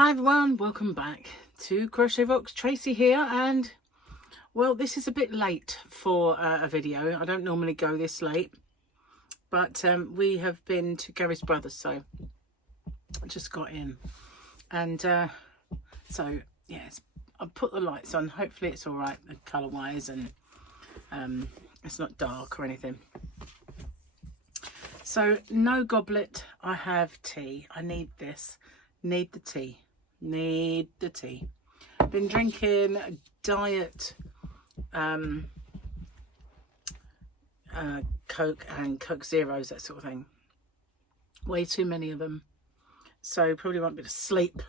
Hi everyone, welcome back to CROCHETROCKS. Tracy here, and well, this is a bit late for a video. I don't normally go this late, but we have been to Gary's brother's, so I just got in, and so yes, I put the lights on. Hopefully it's all right color wise, and it's not dark or anything. So no goblet, I have tea. I need this. Need the tea. Need the tea. Been drinking diet Coke and Coke Zeros, that sort of thing. Way too many of them. So probably won't be able to sleep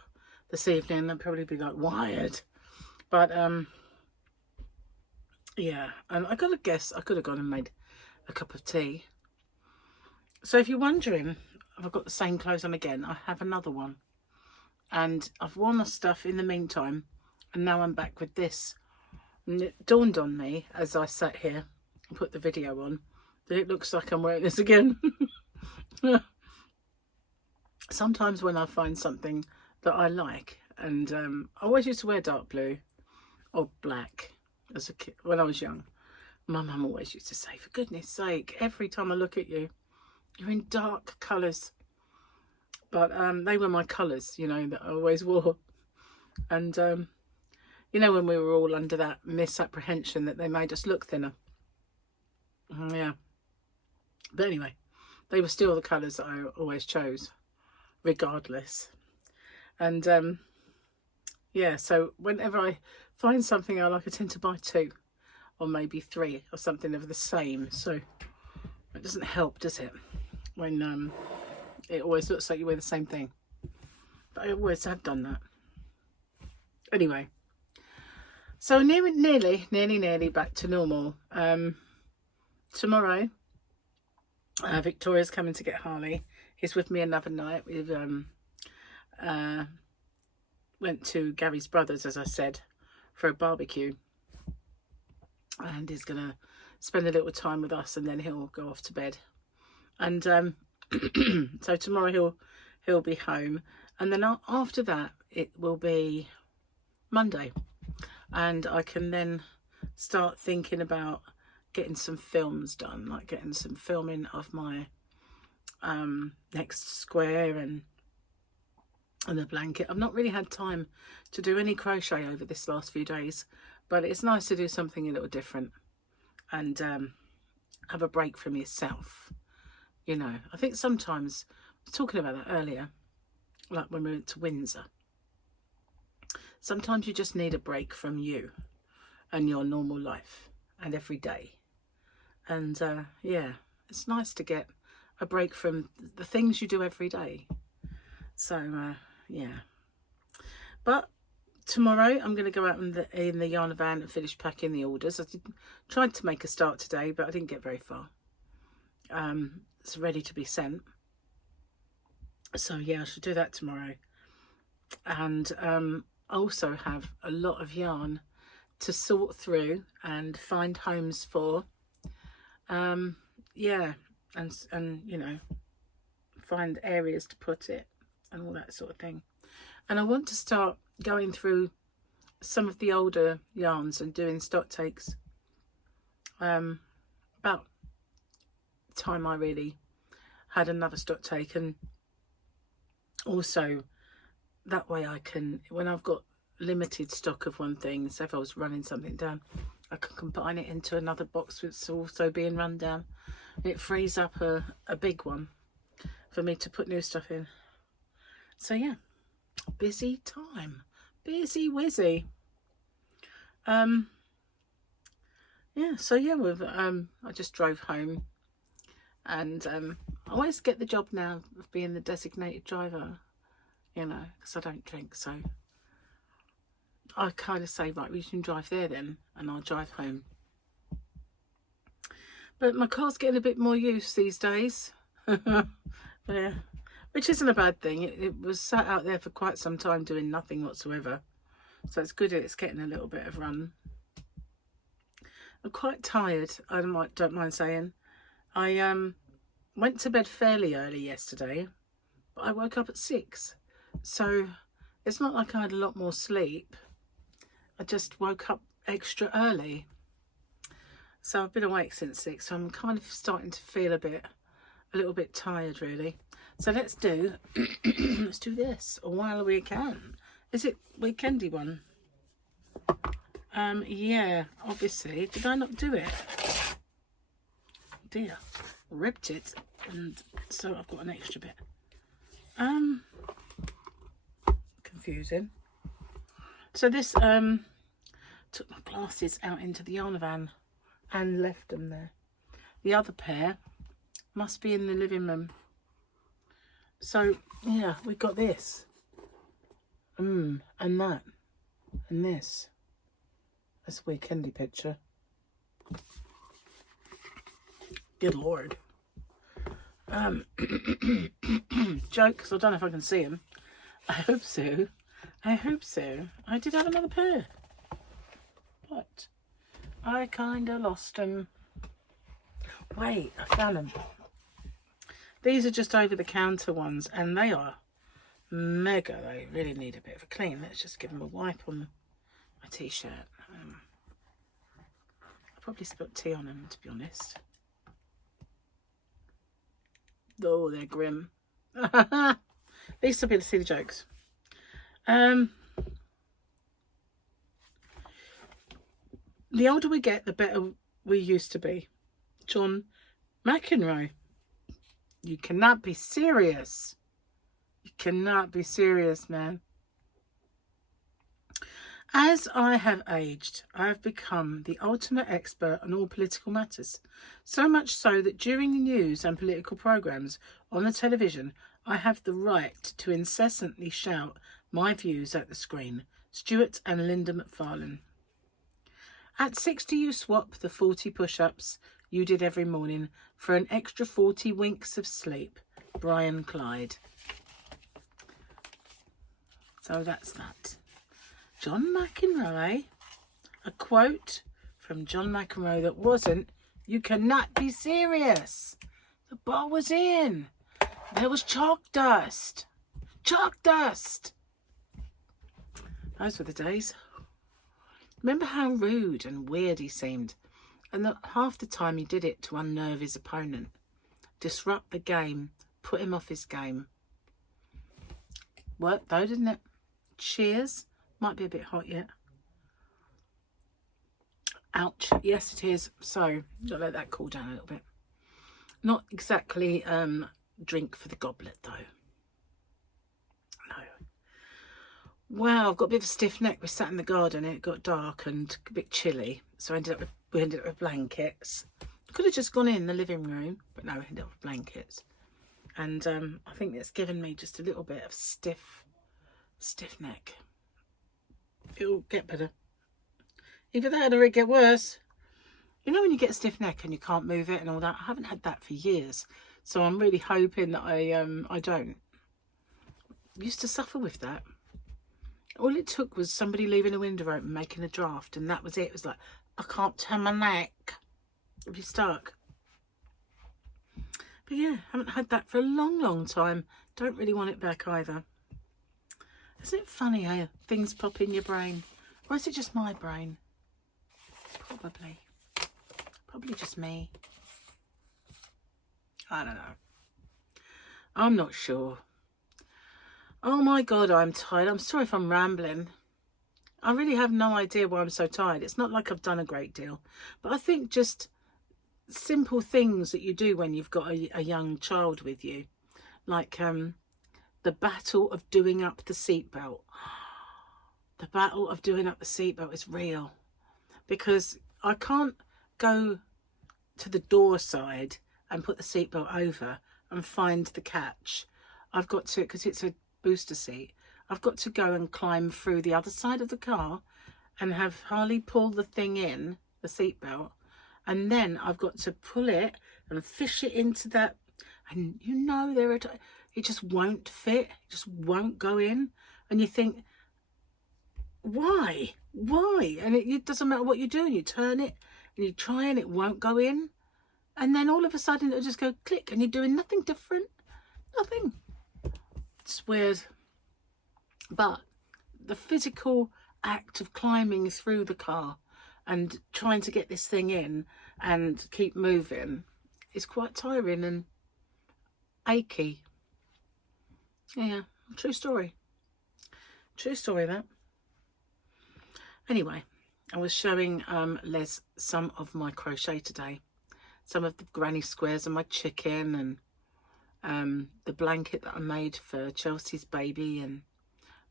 this evening. I'll probably be like wired. But yeah, and I gotta guess I could have gone and made a cup of tea. So if you're wondering if I've got the same clothes on again, I have another one. And I've worn the stuff in the meantime, and now I'm back with this. And it dawned on me as I sat here and put the video on that it looks like I'm wearing this again. Sometimes when I find something that I like, and I always used to wear dark blue or black as a kid when I was young. My mum always used to say, for goodness sake, every time I look at you, you're in dark colours. But they were my colours, you know, that I always wore. And, you know, when we were all under that misapprehension that they made us look thinner. Yeah. But anyway, they were still the colours that I always chose, regardless. And, yeah, so whenever I find something I like, I tend to buy 2 or maybe 3 or something of the same. So it doesn't help, does it? When it always looks like you wear the same thing. But I always have done that. Anyway, so nearly back to normal. Tomorrow, Victoria's coming to get Harley. He's with me another night. We've went to Gary's brother's, as I said, for a barbecue. And he's going to spend a little time with us, and then he'll go off to bed. And so tomorrow he'll be home, and then after that it will be Monday, and I can then start thinking about getting some films done, like getting some filming of my next square and the blanket. I've not really had time to do any crochet over this last few days, but it's nice to do something a little different and have a break from yourself. You know, I think sometimes, I was talking about that earlier, like when we went to Windsor. Sometimes you just need a break from you and your normal life and every day. And yeah, it's nice to get a break from the things you do every day. So yeah. But tomorrow I'm going to go out in the yarn van and finish packing the orders. I tried to make a start today, but I didn't get very far. It's ready to be sent, so yeah, I should do that tomorrow. And I also have a lot of yarn to sort through and find homes for. Yeah, and you know, find areas to put it and all that sort of thing. And I want to start going through some of the older yarns and doing stock takes. About time I really had another stock take, and also that way I can, when I've got limited stock of one thing, so if I was running something down, I can combine it into another box that's also being run down. It frees up a big one for me to put new stuff in. So yeah, busy time, busy wizzy. Yeah, so yeah, with I just drove home, and I always get the job now of being the designated driver, you know, because I don't drink. So I kind of say, right, we can drive there then, and I'll drive home. But my car's getting a bit more use these days. Yeah, which isn't a bad thing. It was sat out there for quite some time doing nothing whatsoever. So it's good that it's getting a little bit of run. I'm quite tired, I don't mind saying. I went to bed fairly early yesterday, but I woke up at 6. So It's not like I had a lot more sleep. I just woke up extra early. So I've been awake since 6, so I'm kind of starting to feel a little bit tired really. So let's do let's do this while we can. Is it weekendy one? Yeah, obviously. Did I not do it? Dear, ripped it, and so I've got an extra bit. Confusing. So this took my glasses out into the yarn van and left them there. The other pair must be in the living room. So yeah, we got this. And that. And this. That's a weekendy picture. Good Lord. Jokes, I don't know if I can see them. I hope so. I hope so. I did have another pair, but I kind of lost them. Wait, I found them. These are just over the counter ones, and they are mega. They really need a bit of a clean. Let's just give them a wipe on my t-shirt. I probably spilled tea on them, to be honest. Oh, they're grim. At least I'll be able to see the jokes. The older we get, the better we used to be. John McEnroe. You cannot be serious. You cannot be serious, man. As I have aged, I have become the ultimate expert on all political matters. So much so that during the news and political programmes on the television, I have the right to incessantly shout my views at the screen. Stuart and Linda McFarlane. At 60, you swap the 40 push-ups you did every morning for an extra 40 winks of sleep. Brian Clyde. So that's that. John McEnroe. A quote from John McEnroe that wasn't, "You cannot be serious." The ball was in. There was chalk dust. Chalk dust. Those were the days. Remember how rude and weird he seemed, and that half the time he did it to unnerve his opponent, disrupt the game, put him off his game. Worked though, didn't it? Cheers. Might be a bit hot yet. Ouch. Yes, it is. So I'll let that cool down a little bit. Not exactly drink for the goblet though. No. Wow, I've got a bit of a stiff neck. We sat in the garden and it got dark and a bit chilly, so we ended up with blankets. Could have just gone in the living room, but no, we ended up with blankets. And I think it's given me just a little bit of stiff neck. It'll get better. Either that or it get worse. You know when you get a stiff neck and you can't move it and all that? I haven't had that for years, so I'm really hoping that I don't. I used to suffer with that. All it took was somebody leaving a window open, making a draft, and that was it. It was like, I can't turn my neck. It'd be stuck. But yeah, haven't had that for a long time. Don't really want it back either. Isn't it funny how things pop in your brain? Or is it just my brain? Probably. Probably just me. I don't know. I'm not sure. Oh my God, I'm tired. I'm sorry if I'm rambling. I really have no idea why I'm so tired. It's not like I've done a great deal. But I think just simple things that you do when you've got a young child with you. Like the battle of doing up the seatbelt. The battle of doing up the seatbelt is real. Because I can't go to the door side and put the seatbelt over and find the catch. I've got to, because it's a booster seat, I've got to go and climb through the other side of the car and have Harley pull the thing in, the seatbelt, and then I've got to pull it and fish it into that, and you know it just won't fit, it just won't go in, and you think, why? And it doesn't matter what you do, and you turn it and you try and it won't go in, and then all of a sudden it'll just go click and you're doing nothing different. Nothing. It's weird. But the physical act of climbing through the car and trying to get this thing in and keep moving is quite tiring and achy. Yeah, true story. True story, that. Anyway, I was showing Les some of my crochet today. Some of the granny squares and my chicken, and the blanket that I made for Chelsea's baby, and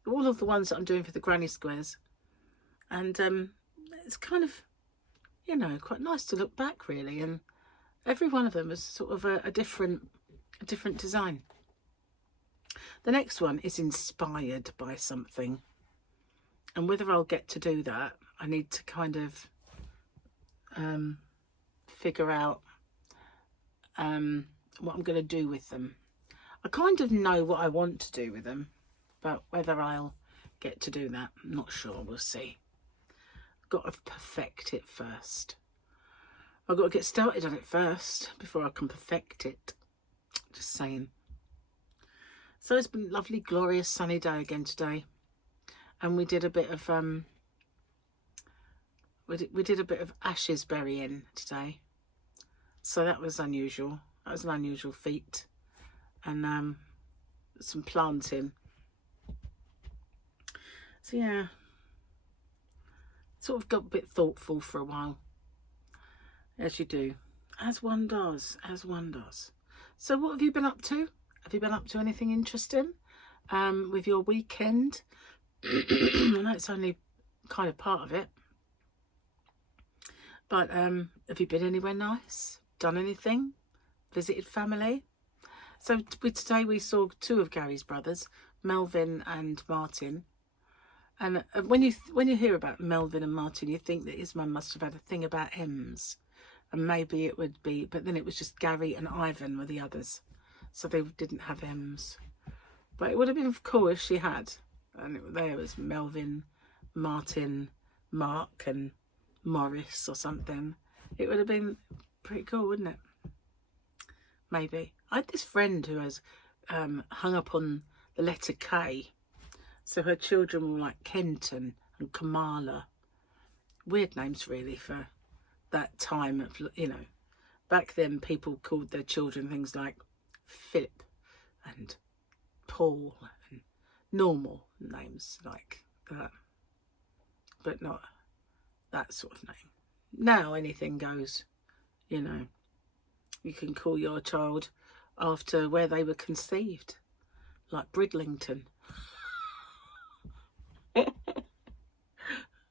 all of the ones that I'm doing for the granny squares. And it's kind of, you know, quite nice to look back, really. And every one of them is sort of a different design. The next one is inspired by something. And whether I'll get to do that, I need to kind of figure out what I'm going to do with them. I kind of know what I want to do with them, but whether I'll get to do that, I'm not sure. We'll see. I've got to perfect it first. I've got to get started on it first before I can perfect it. Just saying. So it's been a lovely, glorious, sunny day again today, and we did a bit of we did a bit of ashes burying today. So that was unusual. That was an unusual feat, and some planting. So yeah, sort of got a bit thoughtful for a while, as you do, as one does, as one does. So what have you been up to? Have you been up to anything interesting with your weekend? I know it's only kind of part of it, but have you been anywhere nice? Done anything? Visited family? So today we saw two of Gary's brothers, Melvin and Martin. And when you hear about Melvin and Martin, you think that his mum must have had a thing about M's, and maybe it would be, but then it was just Gary and Ivan were the others, so they didn't have M's. But it would have been cool if she had. And there was Melvin, Martin, Mark, and Morris or something. It would have been pretty cool, wouldn't it? Maybe. I had this friend who has hung up on the letter K. So her children were like Kenton and Kamala. Weird names, really, for that time of, you know. Back then, people called their children things like Philip and Paul and normal names like that, but not that sort of name. Now anything goes, you know. You can call your child after where they were conceived, like Bridlington.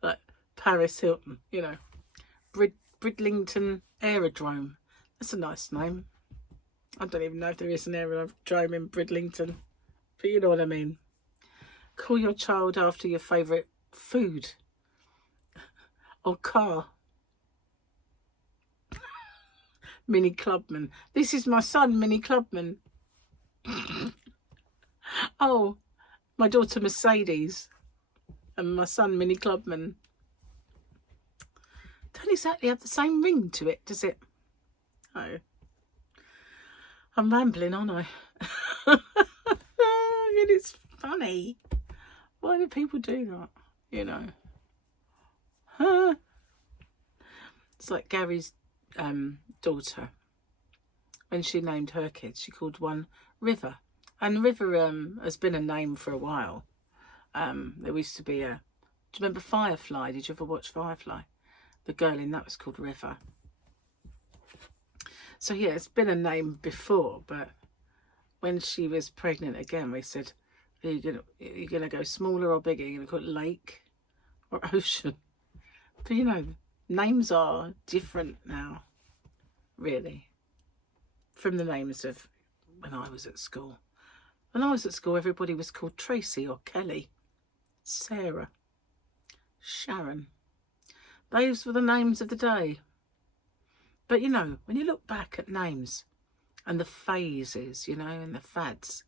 Like Paris Hilton, you know. Bridlington Aerodrome. That's a nice name. I don't even know if there is an aerodrome in Bridlington, but you know what I mean. Call your child after your favourite food or car. Mini Clubman. This is my son, Mini Clubman. Oh, my daughter Mercedes and my son Mini Clubman. Don't exactly have the same ring to it, does it? Oh. I'm rambling, aren't I? I mean, it's funny. Why do people do that? You know? Huh? It's like Gary's daughter. When she named her kids, she called one River. And River has been a name for a while. There used to be a... Do you remember Firefly? Did you ever watch Firefly? The girl in that was called River. So yeah, it's been a name before, but when she was pregnant again, we said, are you gonna go smaller or bigger? Are you gonna call it Lake or Ocean? But you know, names are different now, really, from the names of when I was at school. When I was at school, everybody was called Tracy or Kelly, Sarah, Sharon. Those were the names of the day. But, you know, when you look back at names and the phases, you know, and the fads.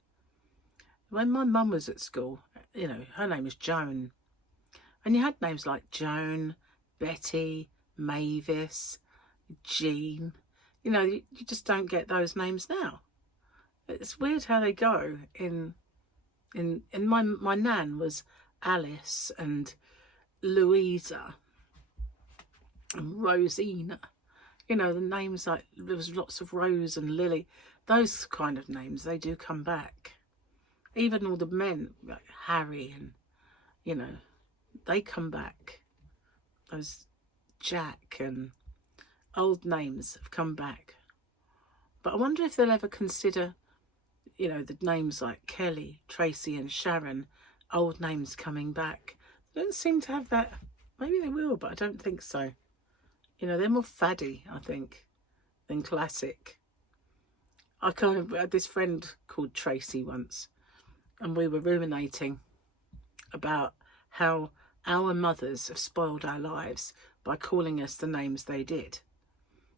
When my mum was at school, you know, her name was Joan. And you had names like Joan, Betty, Mavis, Jean. You know, you just don't get those names now. It's weird how they go. My nan was Alice and Louisa and Rosina. You know, the names like, there was lots of Rose and Lily. Those kind of names, they do come back. Even all the men, like Harry and, you know, they come back. Those Jack and old names have come back. But I wonder if they'll ever consider, you know, the names like Kelly, Tracy and Sharon, old names coming back. They don't seem to have that. Maybe they will, but I don't think so. You know, they're more faddy, I think, than classic. I kind of had this friend called Tracy once, and we were ruminating about how our mothers have spoiled our lives by calling us the names they did.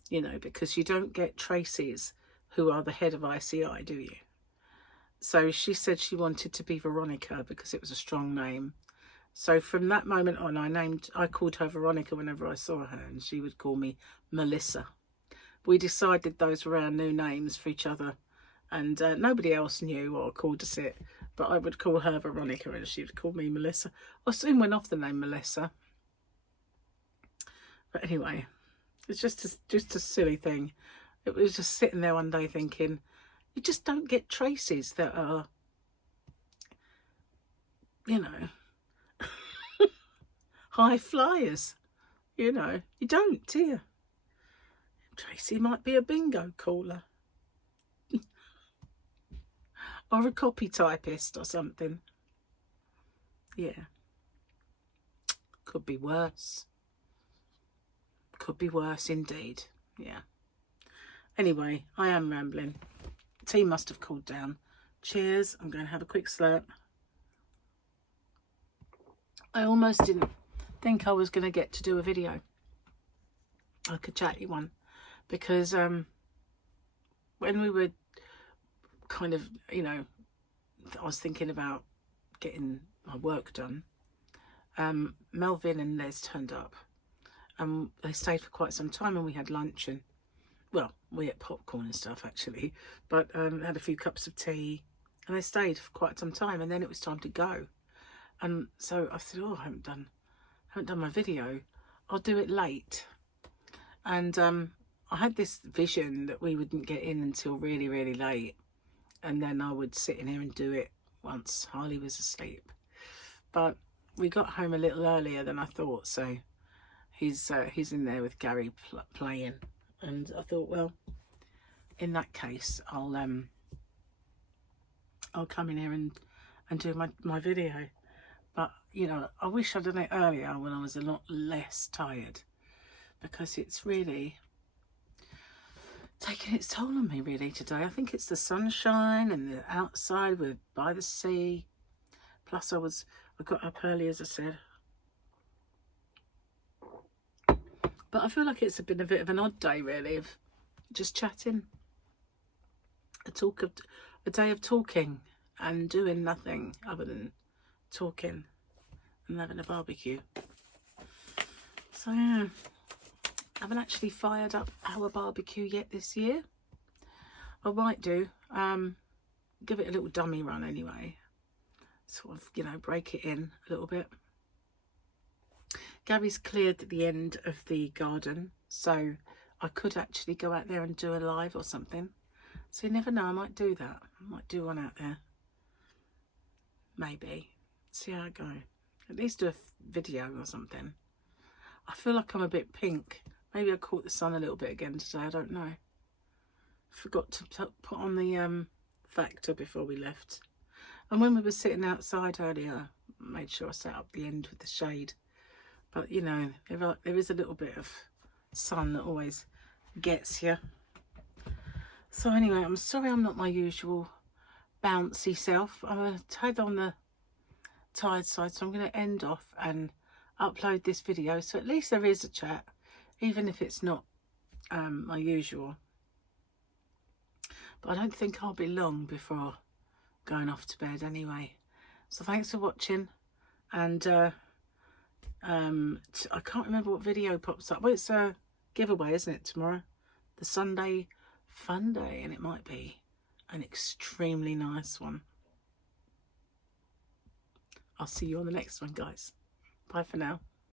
You know, because you don't get Tracys who are the head of ICI, do you? So she said she wanted to be Veronica because it was a strong name. So from that moment on, I called her Veronica whenever I saw her, and she would call me Melissa. We decided those were our new names for each other, and nobody else knew or called us it, but I would call her Veronica and she would call me Melissa. I soon went off the name Melissa. But anyway, it's just a silly thing. It was just sitting there one day thinking, you just don't get Tracys that are, you know, high flyers. You know, you don't, do you? Tracy might be a bingo caller. Or a copy typist or something. Yeah. Could be worse. Could be worse indeed. Yeah. Anyway, I am rambling. Tea must have cooled down. Cheers. I'm going to have a quick slurp. I almost didn't think I was going to get to do a video, like a chatty one, because when we were kind of, you know, I was thinking about getting my work done, Melvin and Les turned up, and they stayed for quite some time, and we had lunch, and well, we ate popcorn and stuff actually, but had a few cups of tea, and they stayed for quite some time, and then it was time to go. And so I said, oh, I haven't done my video. I'll do it late. And I had this vision that we wouldn't get in until really, really late. And then I would sit in here and do it once Harley was asleep. But we got home a little earlier than I thought. So he's in there with Gary playing. And I thought, well, in that case, I'll come in here and do my video. But, you know, I wish I'd done it earlier when I was a lot less tired, because it's really taking its toll on me really today. I think it's the sunshine and the outside, we're by the sea. Plus I got up early, as I said. But I feel like it's been a bit of an odd day really, of just chatting. A day of talking and doing nothing other than talking and having a barbecue. So yeah, I haven't actually fired up our barbecue yet this year. I might do, give it a little dummy run anyway, sort of, you know, break it in a little bit. Gary's cleared the end of the garden, so I could actually go out there and do a live or something. So you never know, I might do that. I might do one out there, maybe. See how I go. At least do a video or something. I feel like I'm a bit pink. Maybe I caught the sun a little bit again today. I don't know. Forgot to put on the factor before we left. And when we were sitting outside earlier, I made sure I set up the end with the shade. But you know, there is a little bit of sun that always gets you. So anyway, I'm sorry I'm not my usual bouncy self. I'm a tad on the tired side, so I'm going to end off and upload this video, so at least there is a chat, even if it's not my usual. But I don't think I'll be long before going off to bed anyway. So thanks for watching, and I can't remember what video pops up. Well, it's a giveaway, isn't it, tomorrow? The Sunday Fun Day, and it might be an extremely nice one. I'll see you on the next one, guys. Bye for now.